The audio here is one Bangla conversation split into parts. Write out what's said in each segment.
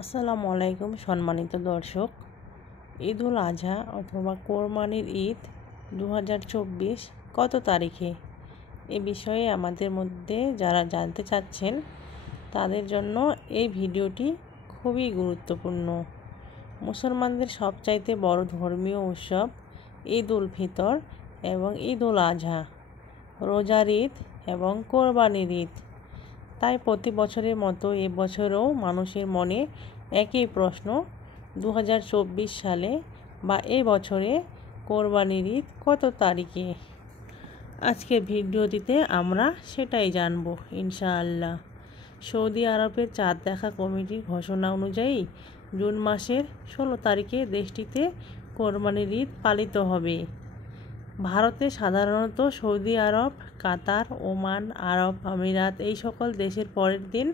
আসসালামু আলাইকুম সম্মানিত দর্শক। ঈদুল আজহা অথবা কোরবানির ঈদ 2024 কত তারিখে, এ বিষয়ে আমাদের মধ্যে যারা জানতে চাচ্ছেন তাদের জন্য এই ভিডিওটি খুবই গুরুত্বপূর্ণ। মুসলমানদের সবচাইতে বড় ধর্মীয় উৎসব ঈদ উল ফিতর এবং ঈদ উল আজহা, রোজার ঈদ এবং কোরবানির ঈদ। তাই প্রতি বছরের মতো এবছরও মানুষের মনে একই প্রশ্ন, 2024 সালে বা এই বছরে কোরবানির ঈদ কত তারিখে। আজকের ভিডিওটিতে আমরা সেটাই জানব ইনশাআল্লাহ। সৌদি আরবের চাঁদ দেখা কমিটির ঘোষণা অনুযায়ী জুন মাসের 16 তারিখে দেশটিতে কোরবানির ঈদ পালিত হবে। ভারতে সাধারণত সৌদি আরব, কাতার, ওমান, আরব আমিরাত এই সকল দেশের পরের দিন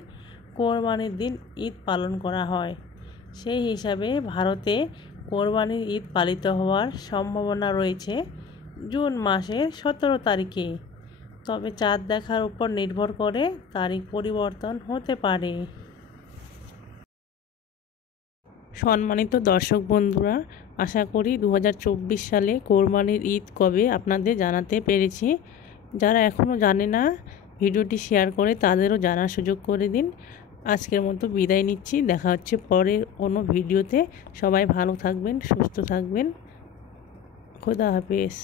কোরবানির দিন ঈদ পালন করা হয়। সেই হিসাবে ভারতে কোরবানির ঈদ পালিত হওয়ার সম্ভাবনা রয়েছে জুন মাসের 17 তারিখে। তবে চাঁদ দেখার উপর নির্ভর করে তারিখ পরিবর্তন হতে পারে। সম্মানিত দর্শক বন্ধুরা, আশা করি 2024 সালে কোরবানির ঈদ কবে আপনাদের জানাতে পেরেছি। যারা এখনও জানে না, ভিডিওটি শেয়ার করে তাদেরও জানার সুযোগ করে দিন। আজকের মতো বিদায় নিচ্ছি, দেখা হচ্ছে পরের কোনো ভিডিওতে। সবাই ভালো থাকবেন, সুস্থ থাকবেন। খোদা হাফেজ।